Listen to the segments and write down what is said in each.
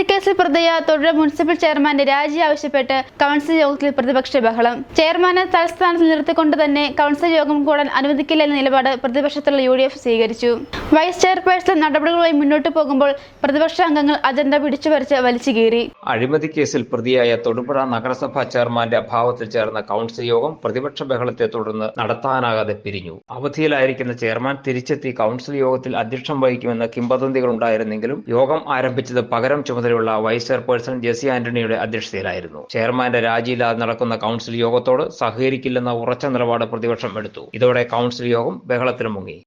അഴിമതി കേസിൽ പ്രതിയ തൊഴിൽ മുനിസിപ്പൽ ചെയർമാന്റെ രാജി ആവശ്യപ്പെട്ട് കൗൺസിൽ യോഗത്തിൽ പ്രതിപക്ഷ ബഹളം. ചെയർമാനെ തലസ്ഥാനത്ത് നിർത്തിക്കൊണ്ട് തന്നെ കൗൺസിൽ യോഗം കൂടാൻ അനുവദിക്കില്ല എന്ന നിലപാട് പ്രതിപക്ഷത്തുള്ള യു സ്വീകരിച്ചു. വൈസ് ചെയർപേഴ്സൺ നടപടികളുമായി മുന്നോട്ട് പോകുമ്പോൾ പ്രതിപക്ഷ അംഗങ്ങൾ അജണ്ട പിടിച്ചുപറിച്ച് വലിച്ചു കീറി. അഴിമതി കേസിൽ പ്രതിയായ തൊടുപുഴ നഗരസഭാ ചെയർമാന്റെ അഭാവത്തിൽ ചേർന്ന കൗൺസിൽ യോഗം പ്രതിപക്ഷ ബഹളത്തെ തുടർന്ന് നടത്താനാകാതെ പിരിഞ്ഞു. അവധിയിലായിരിക്കുന്ന ചെയർമാൻ തിരിച്ചെത്തി കൗൺസിൽ യോഗത്തിൽ അധ്യക്ഷം വഹിക്കുമെന്ന് കിംവദന്തികൾ ഉണ്ടായിരുന്നെങ്കിലും യോഗം ആരംഭിച്ചത് പകരം ചുമതലയുള്ള വൈസ് ചെയർപേഴ്സൺ ജെസി ആന്റണിയുടെ അധ്യക്ഷതയിലായിരുന്നു. ചെയർമാന്റെ രാജിയില്ലാതെ നടക്കുന്ന കൌൺസിൽ യോഗത്തോട് സഹകരിക്കില്ലെന്ന ഉറച്ച നിലപാട് പ്രതിപക്ഷം എടുത്തു. ഇതോടെ കൌൺസിൽ യോഗം ബഹളത്തിൽ മുങ്ങി.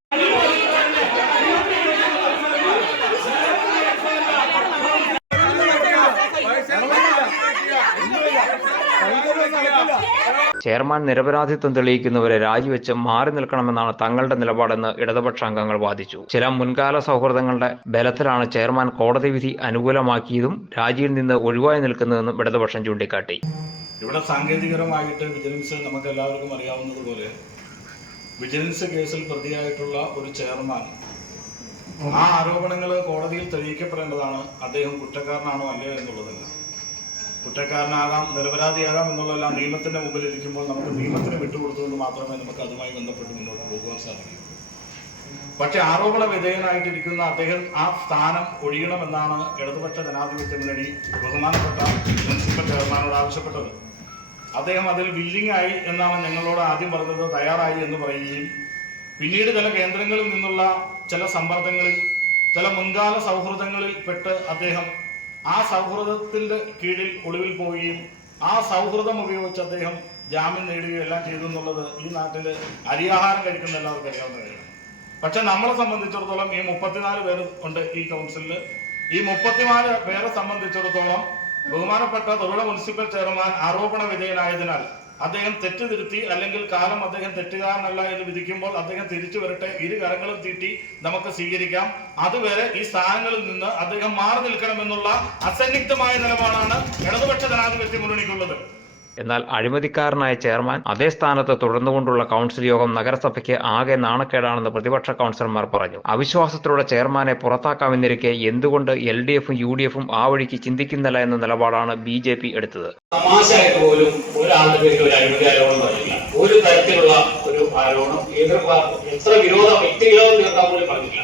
ചെയർമാൻ നിരപരാധിത്വം തെളിയിക്കുന്നവരെ രാജിവെച്ച് മാറി നിൽക്കണമെന്നാണ് തങ്ങളുടെ നിലപാടെന്ന് ഇടതുപക്ഷ അംഗങ്ങൾ വാദിച്ചു. ചില മുൻകാല സൗഹൃദങ്ങളുടെ ബലത്തിലാണ് ചെയർമാൻ കോടതി വിധി അനുകൂലമാക്കിയതും രാജിയിൽ നിന്ന് ഒഴിവായി നിൽക്കുന്നതെന്നും ഇടതുപക്ഷം ചൂണ്ടിക്കാട്ടി. ഇവിടെ സാങ്കേതികപരമായിട്ട് വിജിലൻസ് നമുക്ക് എല്ലാവർക്കും അറിയാവുന്നതുപോലെ വിജിലൻസ് കേസിൽ പ്രതിയായിട്ടുള്ള ഒരു ചെയർമാൻ ആ ആരോപണങ്ങൾ കോടതിയിൽ തെളിയിക്കപ്പെടേണ്ടതാണ്. അദ്ദേഹം കുറ്റക്കാരനാണോ അല്ലയോ എന്നുള്ളതല്ല. കുറ്റക്കാരനാകാം നിരപരാധിയാകാം എന്നുള്ളതെല്ലാം നിയമത്തിന്റെ മുമ്പിൽ ഇരിക്കുമ്പോൾ നമുക്ക് നിയമത്തിന് വിട്ടുകൊടുത്തുകൊണ്ട് മാത്രമേ നമുക്ക് അതുമായി ബന്ധപ്പെട്ട് മുന്നോട്ട് പോകുവാൻ സാധിക്കൂ. പക്ഷെ ആരോപണ വിധേയനായിട്ടിരിക്കുന്ന അദ്ദേഹം ആ സ്ഥാനം ഒഴിയണമെന്നാണ് ഇടതുപക്ഷ ജനാധിപത്യ മുന്നണി ബഹുമാനപ്പെട്ട മുനിസിപ്പൽ ചെയർമാനോട് ആവശ്യപ്പെട്ടത്. അദ്ദേഹം അതിൽ വില്ലിംഗ് ആയി എന്നാണ് ഞങ്ങളോട് ആദ്യം പറഞ്ഞത് തയ്യാറായി എന്ന് പറയുകയും പിന്നീട് ചില കേന്ദ്രങ്ങളിൽ നിന്നുള്ള ചില സമ്മർദ്ദങ്ങളിൽ ചില മുൻകാല സൗഹൃദങ്ങളിൽ പെട്ട് അദ്ദേഹം ആ സൗഹൃദത്തിന്റെ കീഴിൽ ഒളിവിൽ പോവുകയും ആ സൗഹൃദം ഉപയോഗിച്ച് അദ്ദേഹം ജാമ്യം നേടുകയും എല്ലാം ചെയ്തു എന്നുള്ളത് ഈ നാട്ടിൽ അരിയാഹാരം കഴിക്കുന്ന എല്ലാവർക്കും അറിയാവുന്ന കാര്യമാണ്. പക്ഷെ നമ്മളെ സംബന്ധിച്ചിടത്തോളം ഈ മുപ്പത്തിനാല് പേര് ഉണ്ട് ഈ കൗൺസിലിൽ ഈ മുപ്പത്തിനാല് പേരെ സംബന്ധിച്ചിടത്തോളം ബഹുമാനപ്പെട്ട തൊഴില മുനിസിപ്പൽ ചെയർമാൻ ആരോപണ വിധേയനായതിനാൽ അദ്ദേഹം തെറ്റ് തിരുത്തി അല്ലെങ്കിൽ കാലം അദ്ദേഹം തെറ്റുകാരനല്ല എന്ന് വിധിക്കുമ്പോൾ അദ്ദേഹം തിരിച്ചു വരട്ടെ ഇരു കരങ്ങളും തീറ്റി നമുക്ക് സ്വീകരിക്കാം. അതുവരെ ഈ സ്ഥാനങ്ങളിൽ നിന്ന് അദ്ദേഹം മാറി നിൽക്കണമെന്നുള്ള അസന്നിഗ്ധമായ നിലപാടാണ് ഇടതുപക്ഷ ജനാധിപത്യ മുന്നണിക്കുള്ളത്. എന്നാൽ അഴിമതിക്കാരനായ ചെയർമാൻ അതേ സ്ഥാനത്ത് തുടർന്നുകൊണ്ടുള്ള കൗൺസിൽ യോഗം നഗരസഭയ്ക്ക് ആകെ നാണക്കേടാണെന്ന് പ്രതിപക്ഷ കൗൺസിലർമാർ പറഞ്ഞു. അവിശ്വാസത്തിലൂടെ ചെയർമാനെ പുറത്താക്കാമെന്നിരിക്കെ എന്തുകൊണ്ട് എൽ ഡി എഫും യു ഡി എഫും ആ വഴിക്ക് ചിന്തിക്കുന്നില്ല എന്ന നിലപാടാണ് ബി ജെ പി എടുത്തത് പോലും ഒരു ഒരു തരത്തിലുള്ള ഒരു ആരോപണം എതിർ എത്ര വിരോധ വ്യക്തി വിരോധം തീർക്കാൻ പോലും പറഞ്ഞില്ല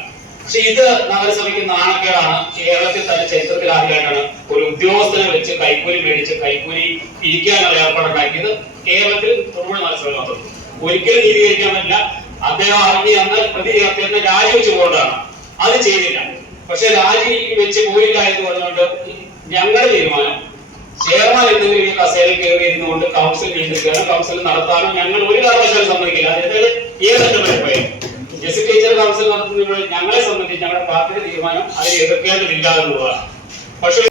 പക്ഷെ ഇത് നഗരസഭയ്ക്ക് നാണക്കേടാണ്. കേരളത്തിൽ തന്നെ ചരിത്രത്തിൽ ആദ്യമായിട്ടാണ് ഒരു ഉദ്യോഗസ്ഥനെ വെച്ച് കൈക്കൂലി മേടിച്ച് കൈക്കൂലി ഇരിക്കാനുള്ള ഏർപ്പാടുണ്ടാക്കിയത് കേരളത്തിൽ തൊഴിൽ നഗരസഭ മാത്രം ഒരിക്കലും നീതീകരിക്കാൻ പറ്റില്ല. അദ്ദേഹം അറിഞ്ഞ് അന്ന് പ്രതി ചേർത്തിരുന്ന രാജിവെച്ച് പോകേണ്ടതാണ്. അത് ചെയ്തില്ല. പക്ഷെ രാജി വെച്ച് പോയില്ല എന്ന് പറഞ്ഞുകൊണ്ട് ഞങ്ങളുടെ തീരുമാനം ചെയർമാൻ എന്തെങ്കിലും ഈ കസേരയിൽ കയറി ഇരുന്നുകൊണ്ട് കൗൺസിൽ നിയന്ത്രിക്കാനും കൗൺസിൽ നടത്താനും ഞങ്ങൾ ഒരു കാരണവശാലും സമ്മതിക്കില്ല. അതായത് ഏതെങ്കിലും വരെ ടീച്ചർ കൗൺസിൽ നടത്തുന്നതിനുള്ള ഞങ്ങളെ സംബന്ധിച്ച് ഞങ്ങളുടെ പാർട്ടിയുടെ തീരുമാനം അതിനെ എതിർക്കേണ്ടതില്ല എന്നുള്ളതാണ്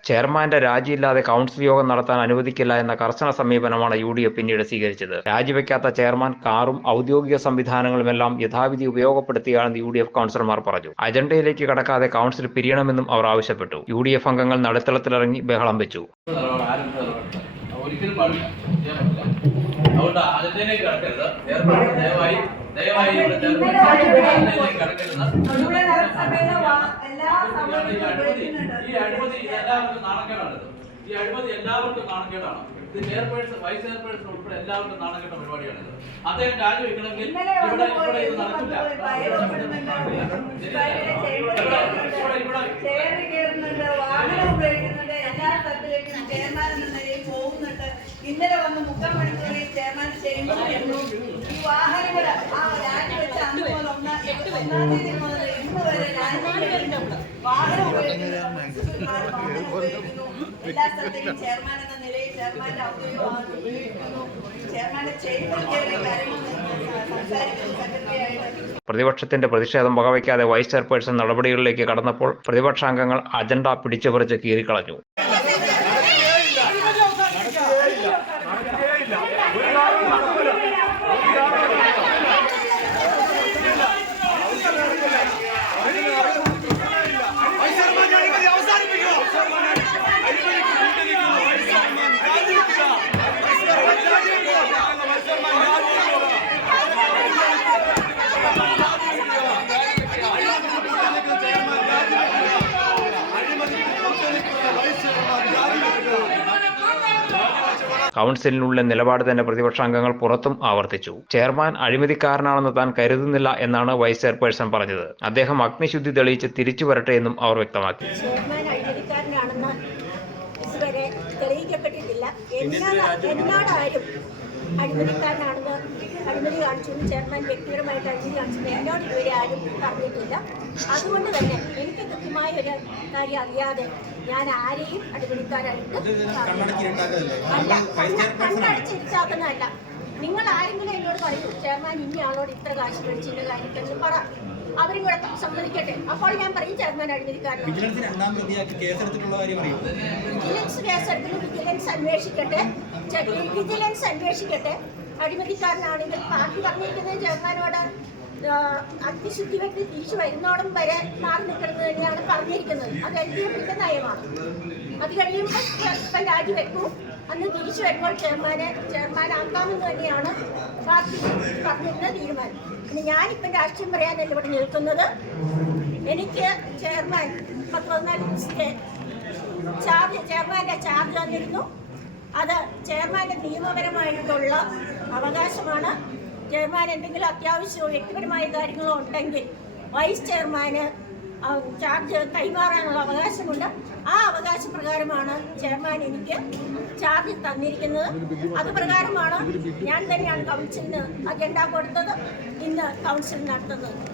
ചെയർമാന്റെ രാജിയില്ലാതെ കൗൺസിൽ യോഗം നടത്താൻ അനുവദിക്കില്ല എന്ന കർശന സമീപനമാണ് യു ഡി എഫ് പിന്നീട് സ്വീകരിച്ചത്. രാജിവെക്കാത്ത ചെയർമാൻ കാറും ഔദ്യോഗിക സംവിധാനങ്ങളുമെല്ലാം യഥാവിധി ഉപയോഗപ്പെടുത്തിയാണെന്ന് യു ഡി എഫ് കൗൺസിലർമാർ പറഞ്ഞു. അജണ്ടയിലേക്ക് കടക്കാതെ കൗൺസിൽ പിരിയണമെന്നും അവർ ആവശ്യപ്പെട്ടു. യു ഡി എഫ് അംഗങ്ങൾ നടുത്തളത്തിലിറങ്ങി ബഹളം വെച്ചു. ഒരിക്കലും അതുകൊണ്ട് അജണ്ടയിലേക്ക് കടക്കരുത്. ദയവായി ദയവായി ഇവിടെ ഈ അഴിമതി എല്ലാവർക്കും നാണക്കേടാണ് ഈ അഴിമതി എല്ലാവർക്കും നാണക്കേടാണ്. ഇത് ചെയർപേഴ്സൺ വൈസ് ചെയർപേഴ്സൺ ഉൾപ്പെടെ എല്ലാവർക്കും നാണക്കേട്ട പരിപാടിയാണിത് അദ്ദേഹം രാജിവെക്കണമെങ്കിൽ ഇവിടെ ഇവിടെ ഇത് നടക്കില്ല. വാഹനം ഉപയോഗിക്കുന്നുണ്ട്. എല്ലാ സ്ഥലത്തിലേക്കും ചെയർമാൻ എന്ന നിലയിൽ പോകുന്നുണ്ട്. ഇന്നലെ വന്ന് മുക്കാൽ മണിക്കൂറിൽ ചെയർമാൻ ചെയ്യുന്നു ആ അന്ന് വരെ വാഹനം ചെയർമാൻ എന്ന നിലയിൽ ചെയർമാന്റെ ചെയർമാന്റെ പ്രതിപക്ഷത്തിന്റെ പ്രതിഷേധം വകവയ്ക്കാതെ വൈസ് ചെയർപേഴ്സൺ നടപടികളിലേക്ക് കടന്നപ്പോൾ പ്രതിപക്ഷാംഗങ്ങൾ അജണ്ട പിടിച്ചുപറിച്ച് കീറിക്കളഞ്ഞു. കൗൺസിലിനുള്ള നിലപാട് തന്നെ പ്രതിപക്ഷാംഗങ്ങൾ പുറത്തും ആവർത്തിച്ചു. ചെയർമാൻ അഴിമതിക്കാരനാണെന്ന് താൻ കരുതുന്നില്ല എന്നാണ് വൈസ് ചെയർപേഴ്സൺ പറഞ്ഞത്. അദ്ദേഹം അഗ്നിശുദ്ധി തെളിയിച്ച് തിരിച്ചു വരട്ടെ എന്നും അവർ വ്യക്തമാക്കി. ചെയർമാൻ അഴിമതിക്കാരനാണെന്ന് ഇതുവരെ തെളിയിക്കപ്പെട്ടിട്ടില്ല. എന്നോട് എന്നോടാരും അഴിമതിക്കാരനാണെന്ന് അഴിമതി കാണിച്ചു. ചെയർമാൻ വ്യക്തിപരമായിട്ട് അഴിമതി കാണിച്ചു. എന്നോട് ഇതുവരെ ആരും പറഞ്ഞിട്ടില്ല. അതുകൊണ്ട് തന്നെ എനിക്ക് കൃത്യമായ ഒരു കാര്യം അറിയാതെ ഞാൻ ആരെയും അടിപിടിക്കാനായിട്ട് കണ്ണടച്ചിരുത്താക്കുന്നതല്ല നിങ്ങൾ ആരെങ്കിലും എന്നോട് പറയൂ ചെയർമാൻ ഇന്ന ആളോട് ഇത്ര കാശ് മേടിച്ചിന്റെ കാര്യത്തിൽ പറ. അവരും കൂടെ സമ്മതിക്കട്ടെ. അപ്പോൾ ഞാൻ പറയും ചെയർമാൻ അഴിമതിക്കാരനാണ്. വിജിലൻസ് കേസെടുക്കുന്നു അന്വേഷിക്കട്ടെ. ചെ- വിജിലൻസ് അന്വേഷിക്കട്ടെ. അഴിമതിക്കാരനാണെങ്കിൽ പാർട്ടി പറഞ്ഞിരിക്കുന്നത് ചെയർമാനോട് അഗ്നിശുദ്ധി വ്യക്തി തിരിച്ചു വരുന്നോടും വരെ മാറി നിൽക്കുന്നത് തന്നെയാണ് പറഞ്ഞിരിക്കുന്നത്. അത് എൽ ഡി എഫിന്റെ നയമാണ്. അത് കഴിയുമ്പോൾ രാജിവെക്കും. അന്ന് തിരിച്ചു വരുമ്പോൾ ചെയർമാനെ ചെയർമാനാക്കാമെന്ന് തന്നെയാണ് പാർട്ടി പറഞ്ഞിരുന്ന തീരുമാനം. പിന്നെ ഞാനിപ്പം രാഷ്ട്രീയം പറയാനല്ല ഇവിടെ നിൽക്കുന്നത്. എനിക്ക് ചെയർമാൻ പത്ത് പതിനാല് ദിവസത്തെ ചാർജ് ചെയർമാന്റെ ചാർജ് തന്നിരുന്നു. അത് ചെയർമാന്റെ നിയമപരമായിട്ടുള്ള അവകാശമാണ്. ചെയർമാൻ എന്തെങ്കിലും അത്യാവശ്യമോ വ്യക്തിപരമായ കാര്യങ്ങളോ ഉണ്ടെങ്കിൽ വൈസ് ചെയർമാന് ചാർജ് കൈമാറാനുള്ള അവകാശമുണ്ട്. ആ അവകാശപ്രകാരമാണ് ചെയർമാൻ എനിക്ക് ചാർജ് തന്നിരിക്കുന്നത്. അത് പ്രകാരമാണ് ഞാൻ തന്നെയാണ് കൗൺസിലിന് അജണ്ട കൊടുത്തത്. ഇന്ന് കൗൺസിൽ നടത്തുന്നത്.